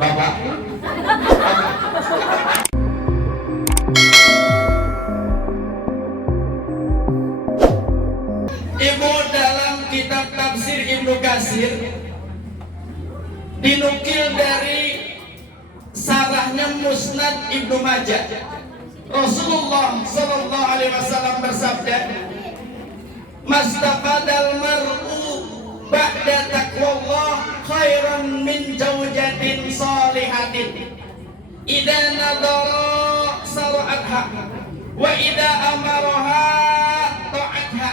Bapak. Ibu, dalam kitab tafsir Ibnu Katsir dinukil dari sarahnya Musnad Ibnu Majah, Rasulullah sallallahu alaihi wasallam bersabda, "Mastafadal mar'u ba'da taqwallah khairan min zawjatin shalihatin idza nadara sara'atha wa idza amaraha ta'atha."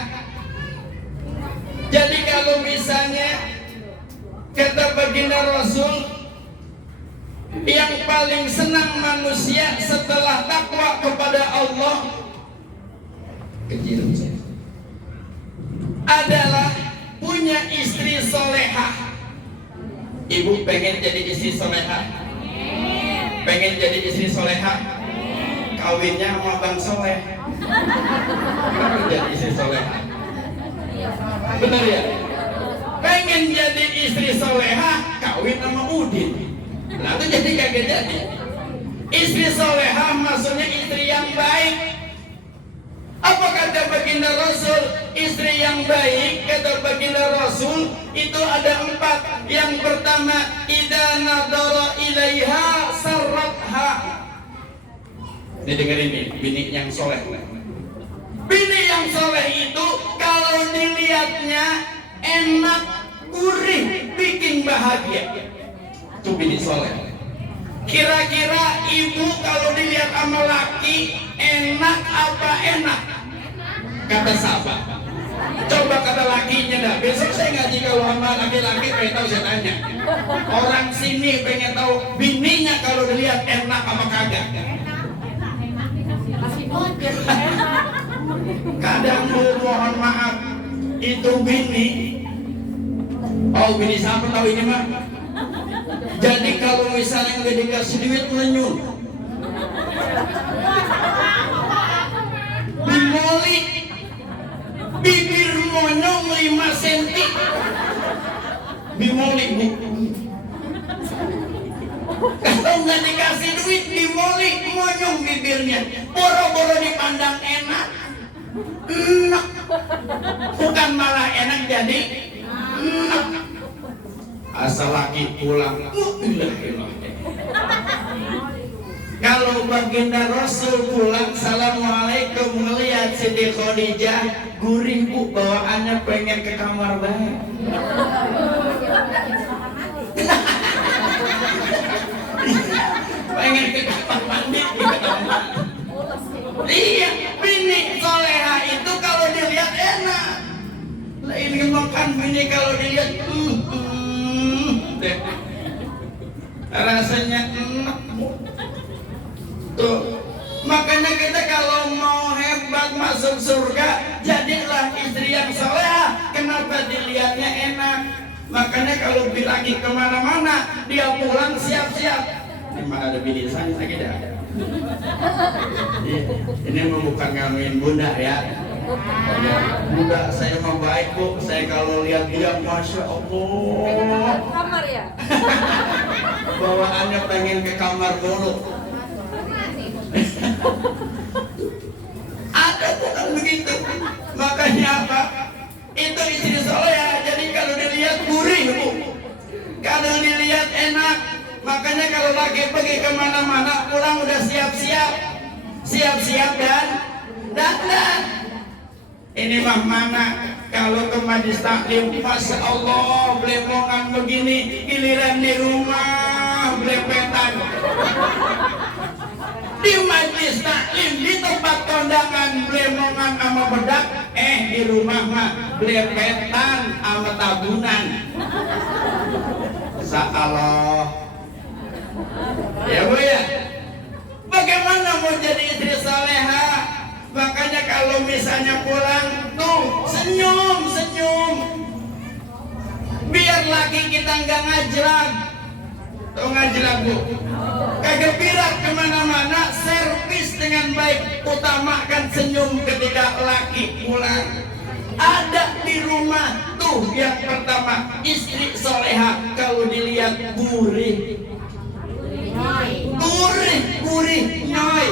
Jadi kalau misalnya kata baginda Rasul, yang paling senang manusia setelah takwa kepada Allah adalah punya istri solehah. Ibu pengen jadi istri solehah? Pengen jadi istri solehah? Kawinnya sama Bang Soleh. Pengen jadi istri solehah? Benar ya? Pengen jadi istri solehah, kawin sama Udin. Nah itu jadi kagak jadi. Istri solehah maksudnya istri yang baik. Apa kata baginda Rasul? Istri yang baik kata baginda Rasul itu ada 4. Yang pertama, idza nadara ilaiha sarratha. Ini dengerin nih, bini yang soleh. Bini yang soleh itu kalau dilihatnya enak, gurih, bikin bahagia. Itu bini soleh. Kira-kira ibu kalau dilihat sama laki enak apa enak? Kata sahabat. Coba kata lakinya dah. Besok saya ngaji kalau sama laki-laki pengen tahu, saya tanya. Orang sini pengen tahu bininya kalau dilihat enak apa kagak. Kadang mohon maaf itu bini. Oh bini siapa tahu ini mah? Jadi kalau misalnya nggak dikasih duit melenyum, bimoli, bibir monyong 5 cm, bimoli bu. Kalau nggak dikasih duit bimoli, monyong bibirnya, boro-boro dipandang enak, enak, bukan malah enak jadi enak. Asal laki pulang, kalau baginda Rasul pulang, assalamualaikum, ngelihat Siti Khadijah, gurih bu, bawaannya pengen ke kamar baik. Pengen ke kamar mandi. Iya, bini soleha itu kalau dilihat enak. Ini makan bini kalau dilihat rasanya enak tuh. Makanya kita kalau mau hebat masuk surga, jadilah istri yang saleh. Kenapa dilihatnya enak? Makanya kalau lagi kemana-mana dia pulang siap-siap. Di mana ada bini saya lagi dah. Ini bukan ngamuin bunda ya. Bunda saya mau baik bu. Saya kalau lihat dia masya Allah. Kamar ya? Bawaannya pengen ke kamar dulu. Ada bukan begitu. Makanya apa? Itu istri soleh. Jadi kalau dilihat gurih bu, kalau dilihat enak. Makanya kalau lagi pergi kemana-mana pulang udah siap-siap dan dandan. Ini mah mana kalau ke majlis taklim, masya Allah belemongan begini, giliran di rumah belepetan. Di majlis taklim, di tempat kondangan belemongan sama bedak, di rumah mah belepetan sama tabunan. Masya Allah. Ya bu ya. Bagaimana mau jadi istri saleha? Makanya kalau misalnya pulang tuh senyum. Biar laki kita nggak ngajrak. Tuh ngajrak bu. Kagak pirak kemana-mana, servis dengan baik. Utamakan senyum ketika laki pulang. Ada di rumah tuh yang pertama istri soleha, kalau dilihat gurih. gurih, nyoy.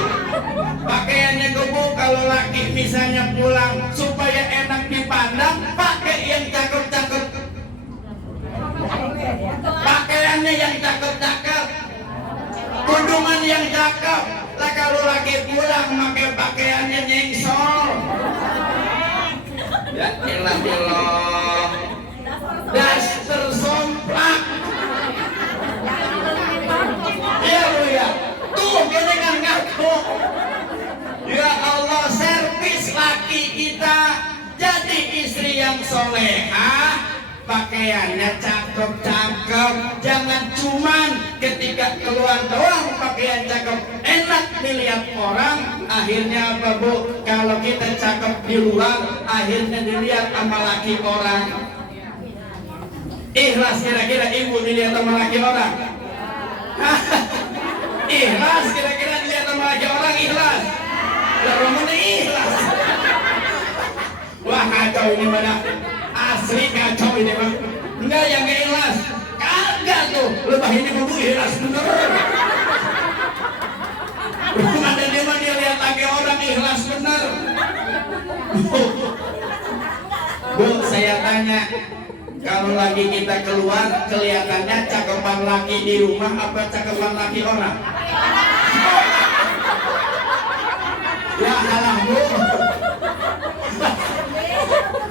Pakaiannya gebuk. Kalau laki misalnya pulang supaya enak dipandang, pakai yang cakep-cakep. Pakaiannya yang cakep-cakep, kudungan yang cakep. Lah kalau laki pulang pakai pakaiannya nyengsol. Ya ilah, daster somplak. Iya lu ya, tuh dengan ngaku. Ya Allah, servis laki kita jadi istri yang solehah, pakaiannya cakep-cakep. Jangan cuman ketika keluar doang pakaian cakep, enak dilihat orang. Akhirnya apa Bu? Kalau kita cakep di luar, akhirnya dilihat sama laki orang. Ikhlas kira-kira ibu dilihat sama laki orang? Ikhlas kira-kira dilihat sama laki orang? Ikhlas? Lalu mana ikhlas? Wah kacau ini mana? Asli kacau ini mah. Enggak yang gak ikhlas. Kagak tuh. Lebah ini bubu ikhlas bener. Ada dia mah dia lihat lagi orang ikhlas bener. Bu, saya tanya, kalau lagi kita keluar kelihatannya cakepan laki di rumah apa cakepan laki orang? Ya alah Bu.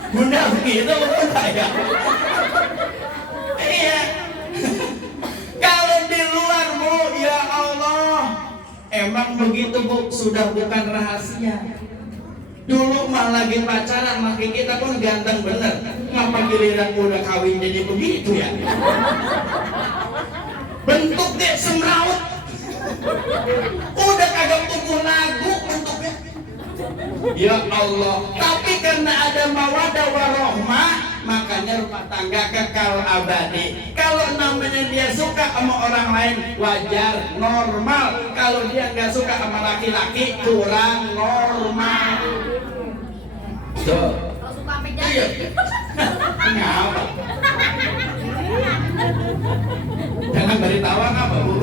Bunda begitu bunda ya. Iya. Kalau di luar Bu, ya Allah, emang begitu Bu, sudah bukan rahasia. Dulu mah lagi pacaran makin kita pun ganteng bener. Ngapa giliran udah kawin jadi begitu ya? Bentuknya semraut. Udah kagak tumbuh lagu bentuknya. Ya Allah, tapi karena ada mawadah warohmah, makanya rumah tangga kekal abadi. Kalau namanya dia suka sama orang lain, wajar, normal. Kalau dia nggak suka sama laki-laki, kurang normal. Tuh. Kalau suka sampai jadi. Ngapa? Jangan beritahu apa Bu.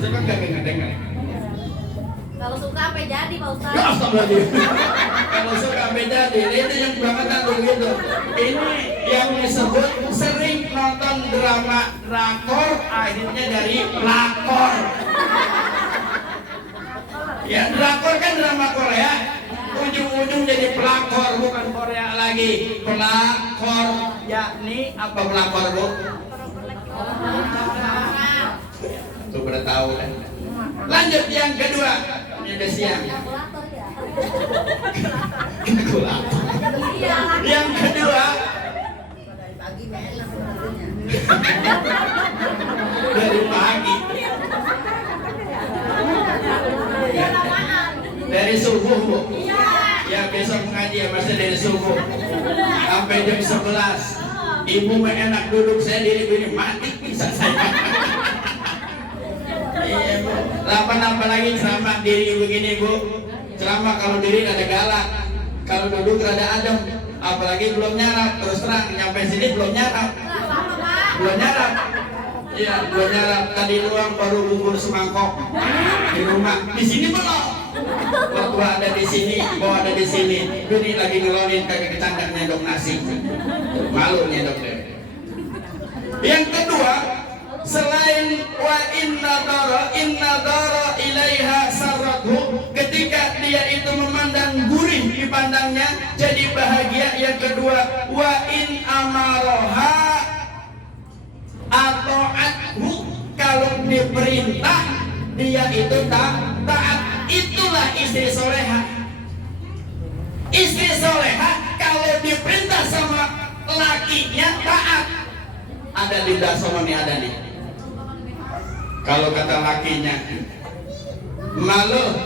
Saya kan gak dengar. Kalau suka sampai jadi Pak Ustaz. Ya astagfirullahaladzim. Kalau suka beda deh, itu yang bangetan begitu. Ini yang disebut sering nonton drama drakor, akhirnya dari pelakor. Ya drakor kan drama Korea, ujung-ujung jadi pelakor, bukan Korea lagi. Pelakor, yakni apa pelakor Bu? Tuh pada tahu kan. Lanjut yang kedua. Ini udah siang. Kalkulator. Yang kedua. Dari pagi. Dari subuh Bu. Ya besok mengaji ya masih dari subuh sampai jam 11. Ibu mah enak duduk, saya diri begini mati bisa saya. Iya Bu. Apa lagi ceramah diri begini Bu. Ceramah kalau diri ada galak, kalau duduk rada adem. Apalagi belum nyarap, terus terang nyampe sini belum nyarap. Belum nyarap. Iya belum nyarap. Tadi luang baru bubur semangkok di rumah. Di sini belum. Waktu ada di sini, bawa ada di sini. Ini lagi ngelonin kagak kecandang nyendok nasi. Malu nyendok deh. Yang kedua, selain wa inna dara ilaiha sarathu, ketika dia itu memandang gurih dipandangnya jadi bahagia. Yang kedua, wa in amaroha ato'athu, kalau diperintah dia itu taat. Itulah istri soleha. Istri soleha kalau diperintah sama lakinya taat. Ada di dasono nih, ada nih. Kalau kata lakinya, malu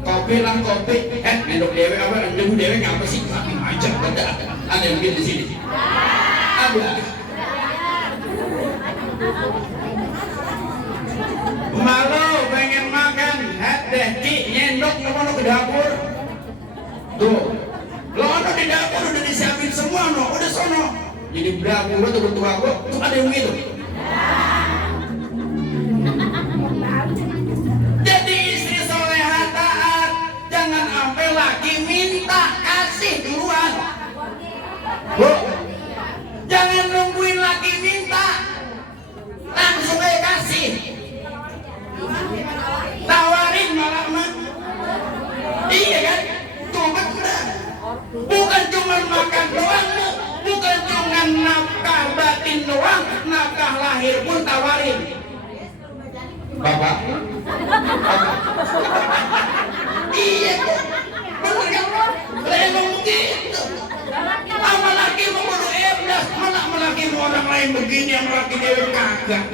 kopi lah kopi, ngendok dewe apa, ngendok dewe ngapa sih? Makin aja, ada yang begini di sini. Ada. Malu pengen makan, deh ki nyendok ngono ke dapur. Tuh, lo ada di dapur udah disiapin semua, no, udah sono. Jadi dapur lo tuh bertua tuh ada yang begitu. laki minta kasih duluan. Bu, jangan nungguin laki minta, langsung aja kasih. Tawarin malah mah. Iya kan? Tuh benar. Bukan cuma makan doang, bukan cuma nafkah batin doang, nafkah lahir pun tawarin. Bapak. Iya, bener kan? Emang begitu. Sama laki mau bodo ebdas, malah laki mau orang lain begini, yang laki dewe kagak.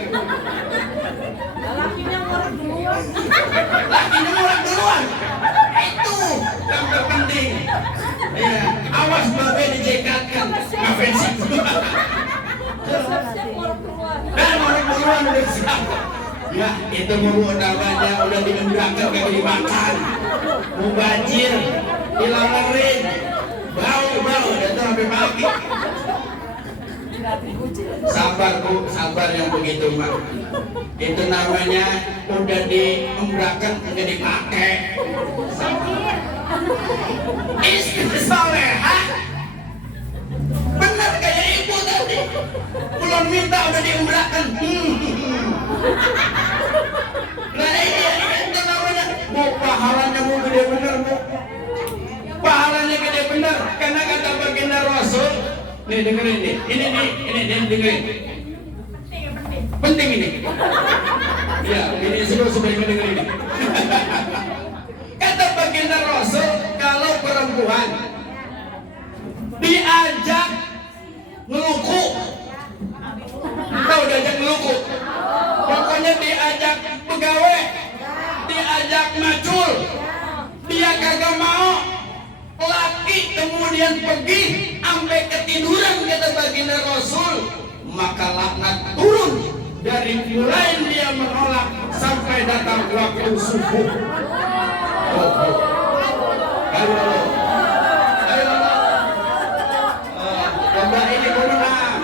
Lakinya ngorok duluan. Itu yang terpenting. Ya, awas babe dijekatkan, ngafensif. Dan ngorok duluan udah siap. Ya, itu mau namanya udah diundangkan kayak dimakan. Mau banjir, dilamerin. Bau, dan itu sampai pagi. Sabar bu, sabar yang begitu mak. Itu namanya udah diumrahkan, udah dipakai. Istri soleha, benar kayak ibu tadi. Belum minta udah diumrahkan. Nah itu namanya bu, pahalanya bu gede bener bu. Pahalanya gede bener, karena kata baginda Rasul. Nih dengerin nih, ini dengerin. Penting ini. Ya, ini sebaiknya dengerin ini. Kata baginda Rasul, kalau perempuan diajak ngeluku, tahu diajak ngeluku? Pokoknya diajak pegawai, diajak macul, dia kagak mau. Laki kemudian pergi sampai ketiduran kata baginda Rasul, maka laknat turun dari mulai dia menolak sampai datang waktu subuh. Ayo, coba ini menang.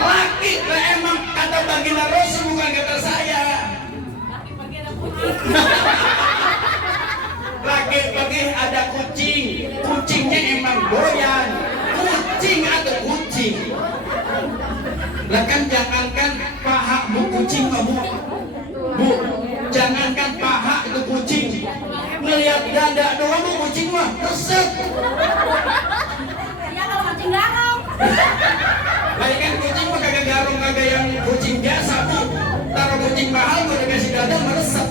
Laki emang kata baginda Rasul, bukan kata saya. Laki pergi ada kucing, kucingnya emang doyan, kucing atau kucing. Lah kan jangankan paha bu kucing mah bu, jangankan paha itu kucing, melihat dada doang bu kucing mah resep. Ya kalau kucing garong. Baik kan kucing mah kagak garong, kagak yang kucing biasa bu. Taruh kucing mahal gue dikasih dada meresep.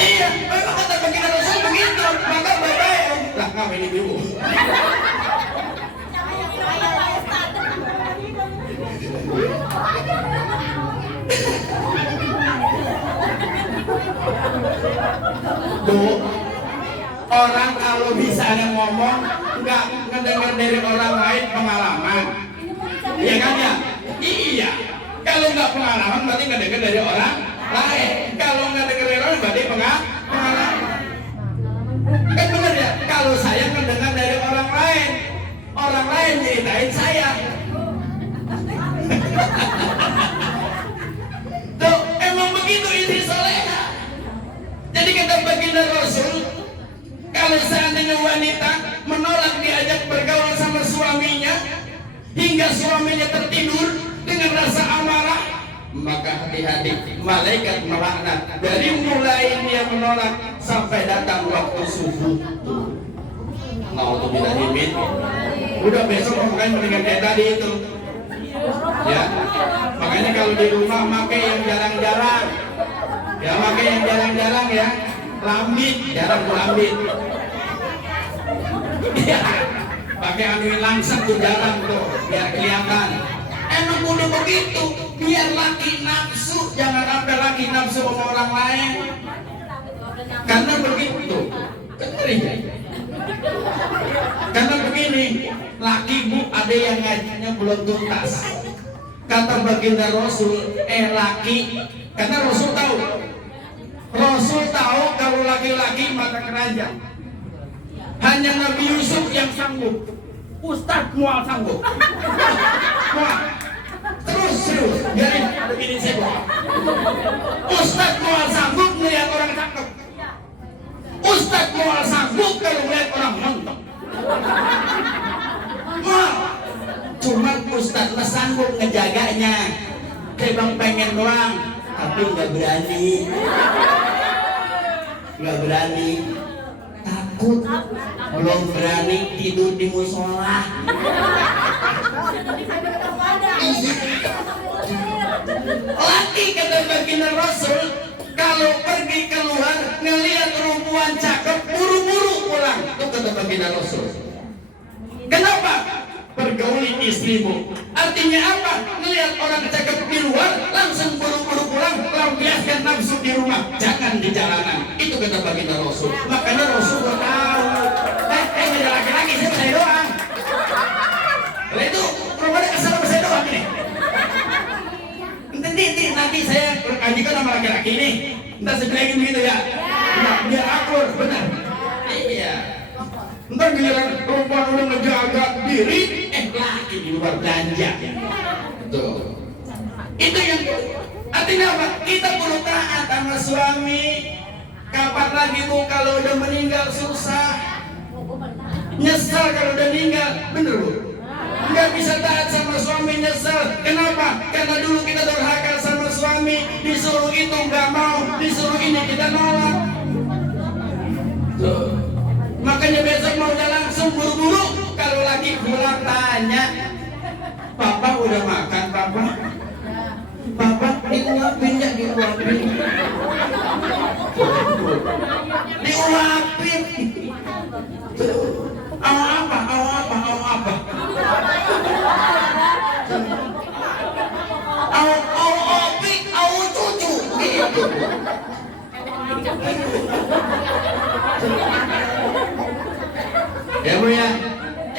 Iya, memang kata baginda Rasul begitu, maka bapak lah ngapa ini dulu. Tuh, orang kalau bisa ngomong nggak ngedengar dari orang lain pengalaman, iya kan ya? Iya, kalau nggak pengalaman berarti ngedengar dari orang lain. Kalau nggak dengar dari orang berarti pengalaman. Kan bener ya? Kalau saya mendengar dari orang lain ceritain saya. Tuh, emang begitu istri soleha. Jadi kata baginda Rasul, kalau seandainya wanita menolak diajak bergaul sama suaminya hingga suaminya tertidur dengan rasa amarah, maka hati-hati, malaikat melaknat dari mulai dia menolak sampai datang waktu subuh. Mau tuh bila dimin, udah besok makanya mendingan kayak tadi itu. Ya, makanya kalau di rumah pakai yang jarang-jarang. Ya pakai yang jarang-jarang ya, lambit, jarang lambit. Ya, pakai anu langsung tuh jarang tuh, biar kelihatan. Emang udah begitu, biar laki nafsu, jangan sampai laki nafsu sama orang lain. Karena begitu, karena begini, laki bu ada yang ngajinya belum tuntas. Kata baginda Rasul, laki, karena Rasul tahu kalau laki-laki mata keranjang. Hanya Nabi Yusuf yang sanggup, Ustadz mual sanggup. Mual. Terus serius. Biarin begini saya buat. Ustaz mau sanggup melihat orang cakep. Ustaz mau sanggup kalau melihat orang montok. Mau. Cuma Ustaz lah sanggup ngejaganya. Kayak bang pengen doang, tapi nggak berani. Nggak berani. Takut. Belum berani tidur di musola. Laki kata baginda Rasul, kalau pergi keluar ngelihat perempuan cakep buru-buru pulang. Itu kata baginda Rasul. Kenapa? Pergauli istrimu. Artinya apa? Ngelihat orang cakep di luar langsung buru-buru pulang, lampiaskan nafsu di rumah, jangan di jalanan. Itu kata baginda Rasul. Makanya Rasul bertahu. Ada laki-laki saya doang. Oleh itu rumahnya kesal sama saya doang ini. Nanti saya berkajikan sama laki-laki ini. Ntar saya bilangin begitu ya. Biar akur, benar. Iya. Ntar giliran perempuan udah ngejaga diri, laki di luar belanja. Tuh. Itu yang artinya apa? Kita perlu taat sama suami. Kapan lagi bu kalau udah meninggal susah. Nyesal kalau udah meninggal, bener bu. Nggak bisa taat sama suami, nyesel. Kenapa? Karena dulu kita durhaka sama suami, disuruh itu nggak mau, disuruh ini kita nolak. Tuh. Makanya besok mau udah langsung buru-buru. Kalau lagi pulang tanya, Papa udah makan, Papa? Papa diuapin ya, diuapin. Diuapin. Au apa? Au opik, au cucu. Gitu. Ya bu ya,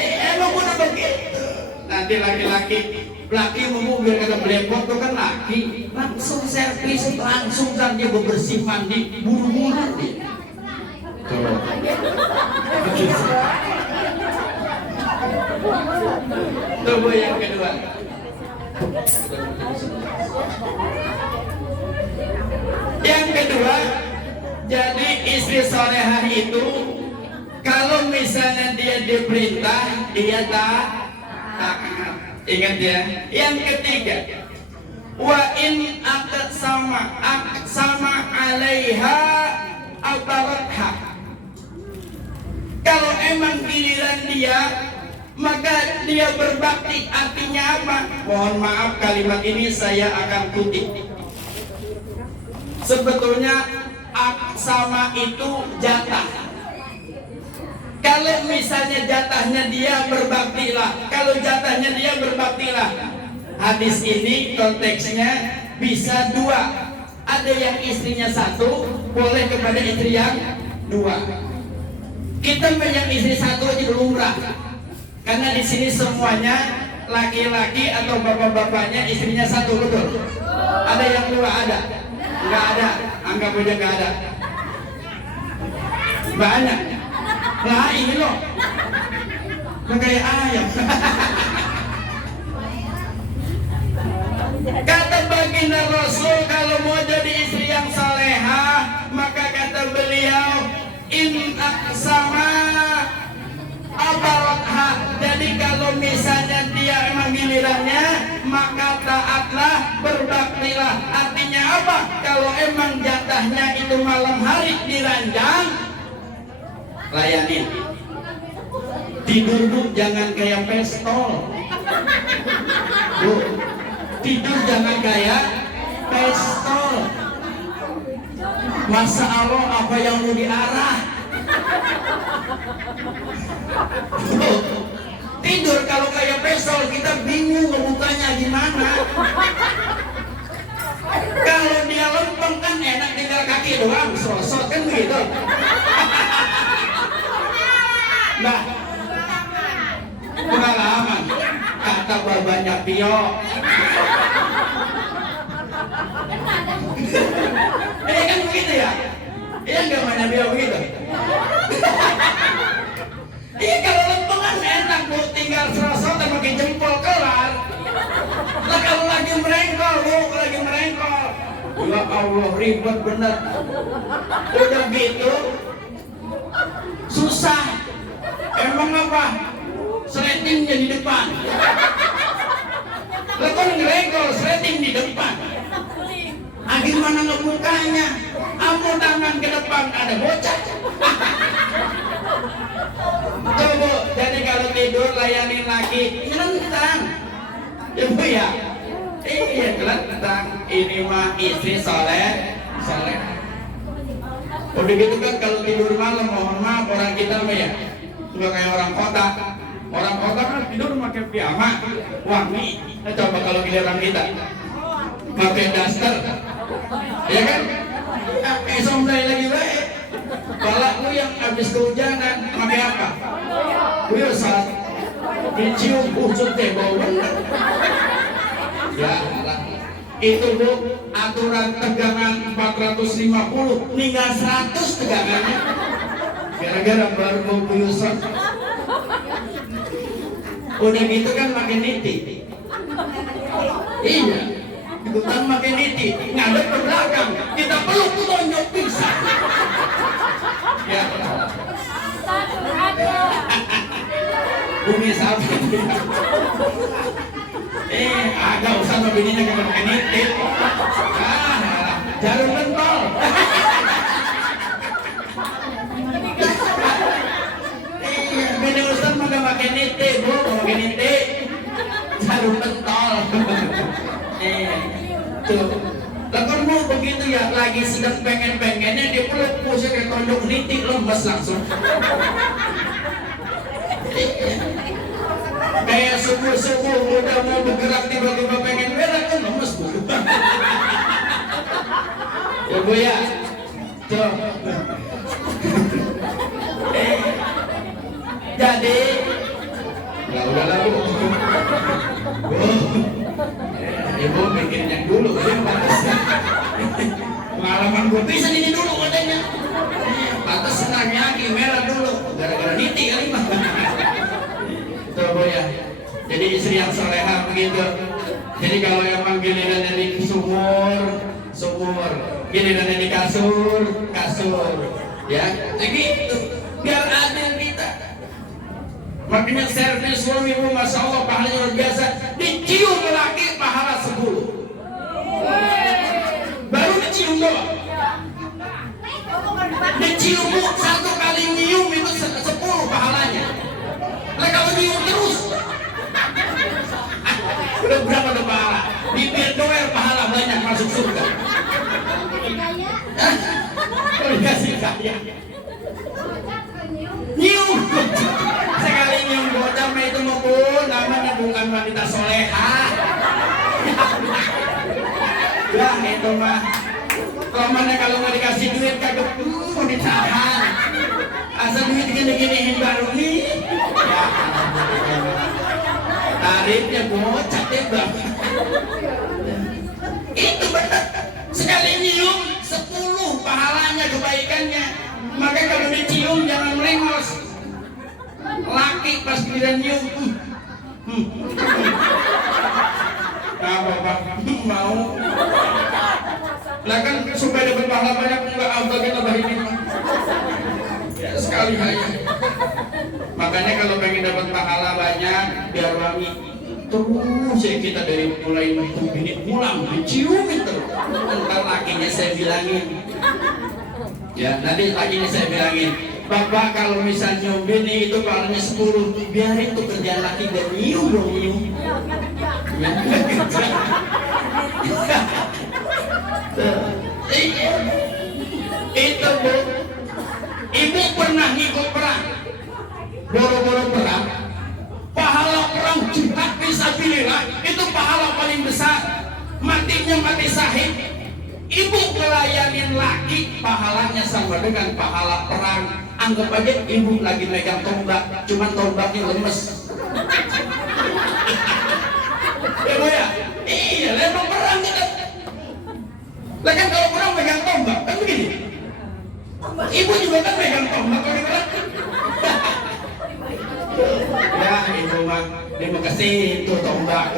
emang udah begitu. Nanti laki-laki mau biar kata belepot tuh kan laki, langsung servis, langsung saja bebersih mandi, buru-buru dia. Tuh bu yang kedua. Yang kedua, jadi istri solehah itu kalau misalnya dia diperintah, dia taat. Ingat ya. Yang ketiga, wa in aqsama alaiha ataratha. Kalau emang giliran dia, maka dia berbakti. Artinya apa? Mohon maaf kalimat ini saya akan kutip. Sebetulnya aqsama itu jatah. Kalau misalnya jatahnya dia berbaktilah, kalau jatahnya dia berbaktilah. Hadis ini konteksnya bisa dua. Ada yang istrinya satu, boleh kepada istri yang dua. Kita yang istri satu aja lumrah. Karena di sini semuanya laki-laki atau bapak-bapaknya istrinya satu, betul? Ada yang dua, ada? Enggak ada, anggap aja enggak ada. Banyak. Lah ini loh, kayak ayam. Kata baginda Rasul, kalau mau jadi istri yang salehah, maka kata beliau, in aqsama abaratha. Jadi kalau misalnya dia emang gilirannya, maka taatlah, berbaktilah. Artinya apa? Kalau emang jatahnya itu malam hari diranjang, layanin. Tidur bu, jangan kayak pestol. Bu, tidur jangan kayak pestol. Masa Allah apa yang mau diarah? Bu, tidur kalau kayak pestol kita bingung ngebukanya gimana. Kalau dia lempeng kan enak tinggal kaki doang, sosok kan begitu. Nah, pengalaman kata babanya Pio. Ini kan begitu ya? Iya nggak mana Pio begitu? Iya kalau lempengan enak bu, tinggal serosot dan pakai jempol kelar. Lah kalau lagi merengkol, bu, lagi merengkol. Ya Allah, ribet bener. Udah gitu, susah. Emang apa? Sletingnya di depan. Lah kan ngerengkol, sleting di depan. Ah gimana ngebukanya? Ambo tangan ke depan ada bocah. Tuh bu, jadi kalau tidur layanin lagi, nentang. Ya bu ya, iya nentang. Ini mah istri soleh. Udah gitu kan kalau tidur malam, mohon maaf orang kita mah ya nggak kayak orang kota. Orang kota kan tidur pakai piyama, wangi. Nah, coba kalau giliran kita pakai daster, ya kan? Somday lagi baik. Kalau lu yang habis kehujanan pakai apa? Wih saat dicium ucut teh bau bener. Ya Allah. Itu bu aturan tegangan 450 hingga 100 tegangannya. Gara-gara baru mau kuyusan. Udah gitu kan makin niti. Iya. Ikutan makin niti, ngadep ke belakang, kita peluk tonjok pingsan. Ya. Bumi sapi. Agak usah ngebininya ke makin niti. Jarum pentol. Bini Ustaz mah gak makin niti, bu, makin niti. Jarum pentol. Tuh, lakon mau begitu ya, lagi sedang pengen-pengennya dia peluk pusing kayak tonjok nitik lemes langsung. Kayak subuh-subuh udah mau bergerak tiba-tiba pengen berak kan lemes bu. Ya bu ya, tuh. Jadi, ya udahlah bu. Ibu bikin yang dulu ya, pengalaman gue bisa ini dulu katanya. Pantas senangnya merah dulu gara-gara niti kali mah. Tuh ya. Jadi istri yang soleha begitu. Jadi kalau emang giliran di sumur, giliran di kasur. Ya, begitu. Biar adil kita. Makanya servis suami ibu masya Allah pahalanya luar biasa. Dicium laki pahala 10. Baru dicium doang. Dicium bu, 1 kali nyium itu 10 pahalanya. Nah kalau nyium terus, udah berapa tuh pahala? Bibir doer pahala banyak masuk surga. Dikasih kaya. Nyium. Sekali nyium bocah itu maupun namanya bukan wanita soleha. Ya itu mah Romannya kalau nggak dikasih duit kagak mau ditahan. Asal duit gini-giniin baru nih. Ya, tarifnya bocah deh bang. Itu benar. Sekali nyium 10 pahalanya kebaikannya. Maka kalau dicium jangan melengos. Laki pas giliran nyium apa pak mau lah kan supaya dapat pahala banyak enggak apa kita ini ya sekali aja. Makanya kalau pengen dapat pahala banyak biar wangi terus ya kita dari mulai bini pulang diciumin terus. Ntar lakinya saya bilangin ya, nanti lakinya saya bilangin, Bapak kalau misalnya nyium bini itu pahalanya 10, biarin tuh kerjaan laki dan nyium dong nyium. Itu bu, ibu pernah ngikut perang, boro-boro perang, pahala perang jihad fisabilillah itu pahala paling besar, matinya mati syahid. Ibu ngelayanin laki pahalanya sama dengan pahala perang. Anggap aja ibu lagi megang tombak, cuman tombaknya lemes. Ya bu ya, iya memang perang kan. Lah kan kalau perang megang tombak kan begini. Ibu juga kan megang tombak kalau perang. Ya itu mah Terima kasih itu tombak.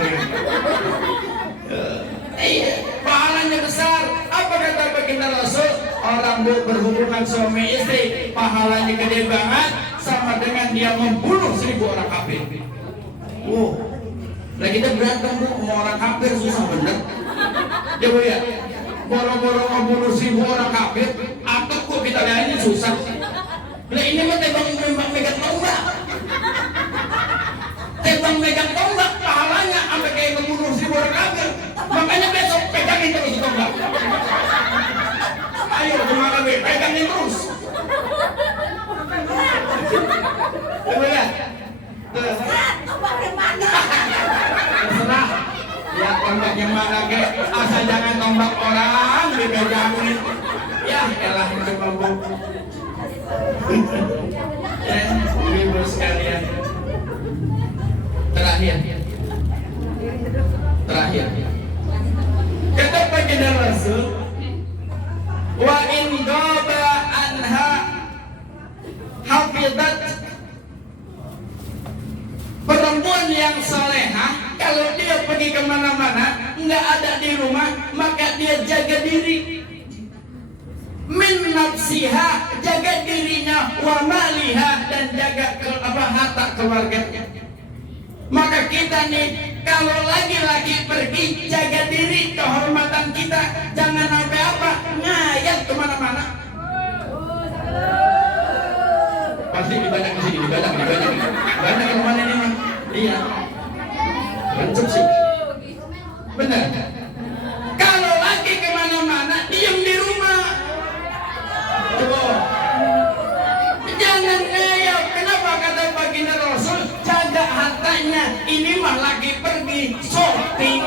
Pahalanya besar. Apa kata baginda Rasul? Orang berhubungan suami istri, pahalanya gede banget, sama dengan dia membunuh 1000 orang kafir. Nah kita berantem bu, sama orang kafir susah bener. Coba ya, boro-boro membunuh 1000 orang kafir, atau kok kita lihat ini susah. Nah ini mah tembang megang tombak. Tembang megang tombak, pahalanya sampai kayak membunuh 1000 orang kafir. Makanya besok pegangin terus tombak. Ayo kemana be, pegangin terus. Coba ya. Tombak yang mana? Terserah. Ya tombak yang mana ke, asal jangan tombak orang dipegangin. Ya elah itu mabuk. Ya, ibu sekalian. Terakhir. Kata baginda Rasul, wa in ghaba anha hafizat. Perempuan yang salehah kalau dia pergi kemana-mana nggak ada di rumah, maka dia jaga diri. Min nafsiha, jaga dirinya, wa maliha, dan jaga harta keluarganya. Maka kita nih kalau laki-laki pergi jaga diri, kehormatan kita jangan sampai apa ngayat kemana-mana. Pasti dibanyak di sini, dibanyak kemana ini mah? Iya, bencuk sih, benar. Kalau laki kemana-mana diam di rumah. Coba, jangan ngayap. Kenapa kata baginda Rasul? Jaga hartanya. Ini mah lagi pergi shopping,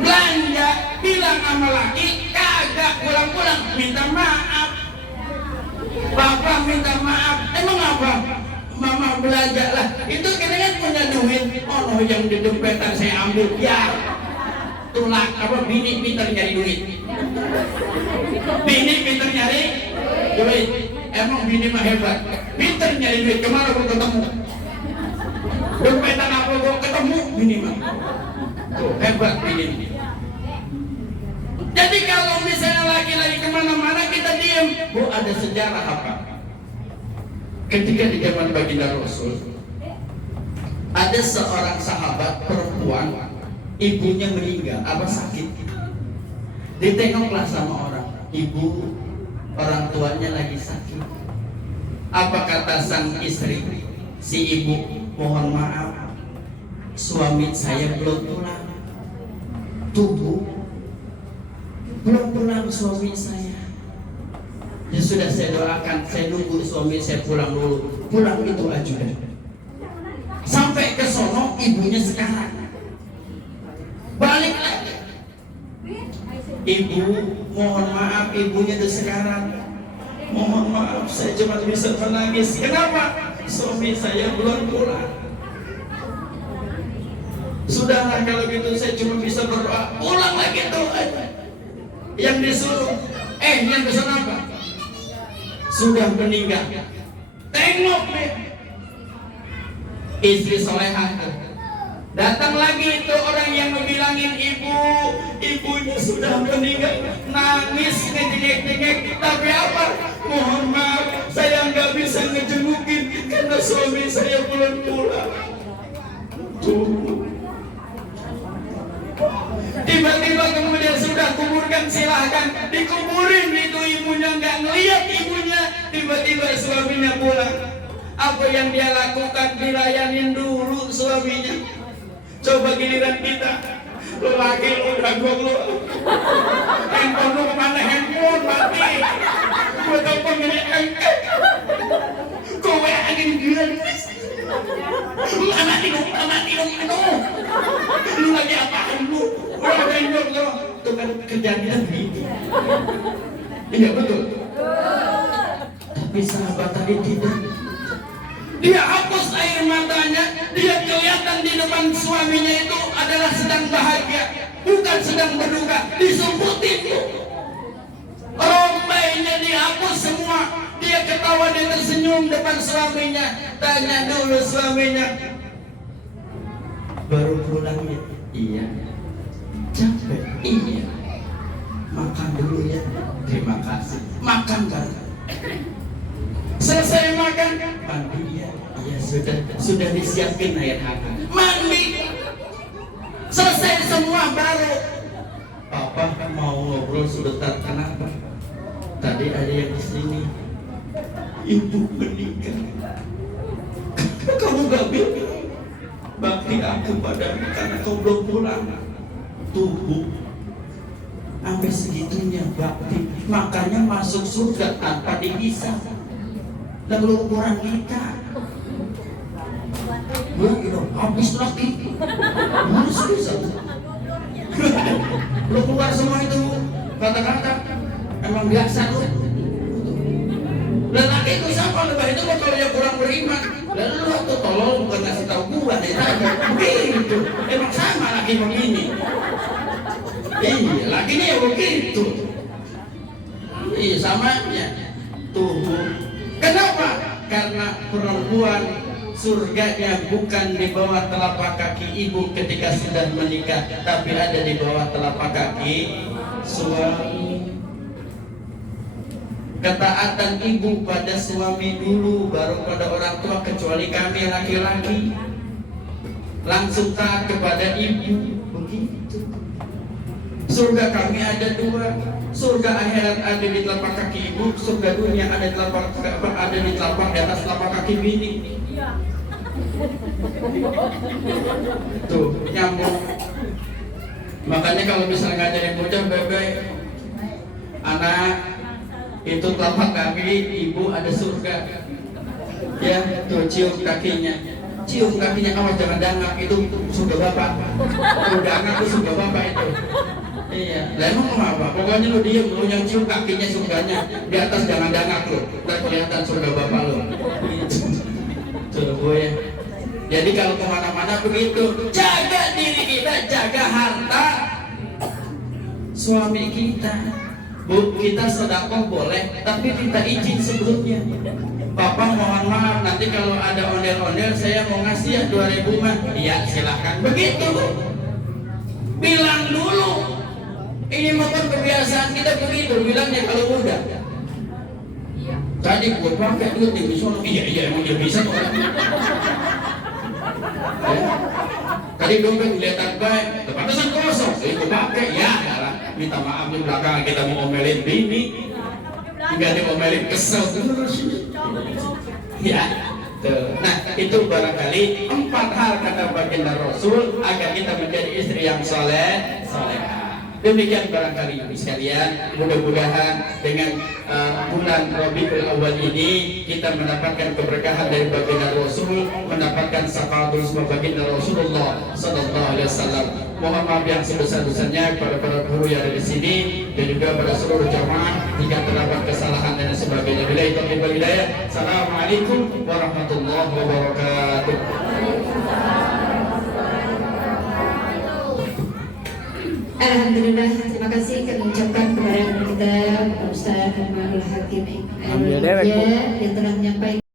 belanja, bilang sama laki kagak pulang-pulang, minta maaf. Bapak minta maaf. Emang apa? Mama belanja lah. Itu kita kan punya duit. Oh yang di dompet saya ambil. Ya, tulak apa? Bini pintar nyari duit. Bini pintar nyari duit. Emang bini mah hebat. Pintar nyari duit. Kemana gua ketemu? Dompetan apa gua ketemu? Bini mah. Tuh hebat bini. Jadi kalau misalnya laki-laki kemana-mana kita diam. Bu ada sejarah apa? Ketika di zaman baginda Rasul, ada seorang sahabat perempuan, ibunya meninggal, apa sakit. Ditengoklah sama orang, ibu orang tuanya lagi sakit. Apa kata sang istri? Si ibu, mohon maaf, suami saya belum pulang. Tunggu, belum pulang suami saya. Ya sudah saya doakan, saya nunggu suami saya pulang dulu. Pulang itu ajudan. Sampai ke sono ibunya sekarang. Balik lagi. Ibu, mohon maaf ibunya itu sekarang. Mohon maaf saya cuma bisa menangis. Kenapa? Suami saya belum pulang. Sudahlah kalau gitu saya cuma bisa berdoa. Pulang lagi tuh aja. Yang disuruh. Yang disuruh apa? Sudah meninggal. Tengok deh. Istri solehah. Datang lagi itu orang yang ngebilangin ibunya sudah meninggal. Nangis ngejengek-jengek. Tapi apa? Mohon maaf, saya nggak bisa ngejengukin karena suami saya belum pulang. Tuh. Tiba-tiba kemudian sudah kuburkan, silahkan dikuburin. Itu ibunya nggak ngeliat ibunya. Tiba-tiba suaminya pulang. Apa yang dia lakukan? Dilayanin dulu suaminya. Coba giliran kita, lelaki lu udah goblok. Handphone lu kemana? Handphone mati. Gue telepon gini, kowe angin gila. Mati dong, aduh. Lu lagi apaan lu? Itu kan kejadian gitu. Iya betul. Tapi sahabat tadi tidak. Dia hapus air matanya. Dia kelihatan di depan suaminya itu adalah sedang bahagia, bukan sedang berduka. Disumputin. Rombainya dihapus semua. Dia ketawa, dia tersenyum depan suaminya. Tanya dulu suaminya, baru pulang ya? Iya. Capek? Iya. Makan dulu ya. Terima kasih. Makan kan? Selesai makan? Mandi ya? Iya sudah disiapin air hangat. Mandi. Selesai semua baru. Papa mau ngobrol sebentar. Kenapa? Tadi ada yang di sini. Ibu meninggal. Kamu gak bilang bakti aku padamu karena kau belum pulang. Tubuh sampai segitunya bakti, makanya masuk surga tanpa dihisab. Dan belum kurang kita. Belum habis lagi. Harus bisa. Belum keluar semua itu kata-kata. Emang biasa lu. Lelaki itu siapa? Lebah itu kalau dia kurang beriman. Lalu lu tuh tolong bukan ngasih tahu gua deh. Begitu. Emang sama laki begini. Iya, lakinya ya begitu. Iya, samanya tubuh. Kenapa? Karena perempuan surganya bukan di bawah telapak kaki ibu ketika sudah menikah, tapi ada di bawah telapak kaki suami. Ketaatan ibu pada suami dulu, baru pada orang tua, kecuali kami laki-laki langsung taat kepada ibu. Begitu. Surga kami ada dua, surga akhirat ada di telapak kaki ibu, surga dunia ada di telapak di atas telapak kaki bini. Tuh nyambung. Makanya kalau misalnya ngajarin bocah bebe, anak itu telapak kaki ibu ada surga. Ya, tuh cium kakinya. Cium kakinya, awas jangan dangak, itu surga bapak. Kalau dangak itu surga bapak itu. Iya, lah emang mau apa? Pokoknya lu diem, lu yang cium kakinya surganya. Di atas jangan dangak lu, ntar kelihatan surga bapak lu. Tuh gue. Jadi kalau kemana-mana begitu, jaga diri kita, jaga harta suami kita. Bu, kita sedekah boleh, tapi minta izin sebelumnya. Papa mohon maaf, nanti kalau ada ondel-ondel saya mau ngasih ya 2.000 mah. Iya silahkan. Begitu Bu. Bilang dulu. Ini bukan kebiasaan kita begitu, bilangnya kalau udah. Tadi gue pakai duit di sono. Iya emang dia bisa kok. Ya. Tadi dompet kelihatan baik, pantesan kosong. Itu pakai ya, lah. Minta maaf di belakang kita mau omelin bini, nggak diomelin kesel terus. Ya, tuh. Nah itu barangkali 4 hal kata baginda Rasul agar kita menjadi istri yang soleh. Demikian barangkali ibu sekalian, mudah-mudahan dengan bulan Rabiul Awal ini kita mendapatkan keberkahan dari baginda Rasul, mendapatkan syafaat baginda Rasulullah Sallallahu Alaihi Wasallam. Mohon maaf yang sebesar-besarnya kepada para guru yang ada di sini dan juga pada seluruh jamaah jika terdapat kesalahan dan sebagainya. Billahi taufiq wal hidayah. Assalamualaikum warahmatullahi wabarakatuh. Alhamdulillah, terima kasih kami ucapkan kepada kita Ustaz Muhammad Hakim yang telah menyampaikan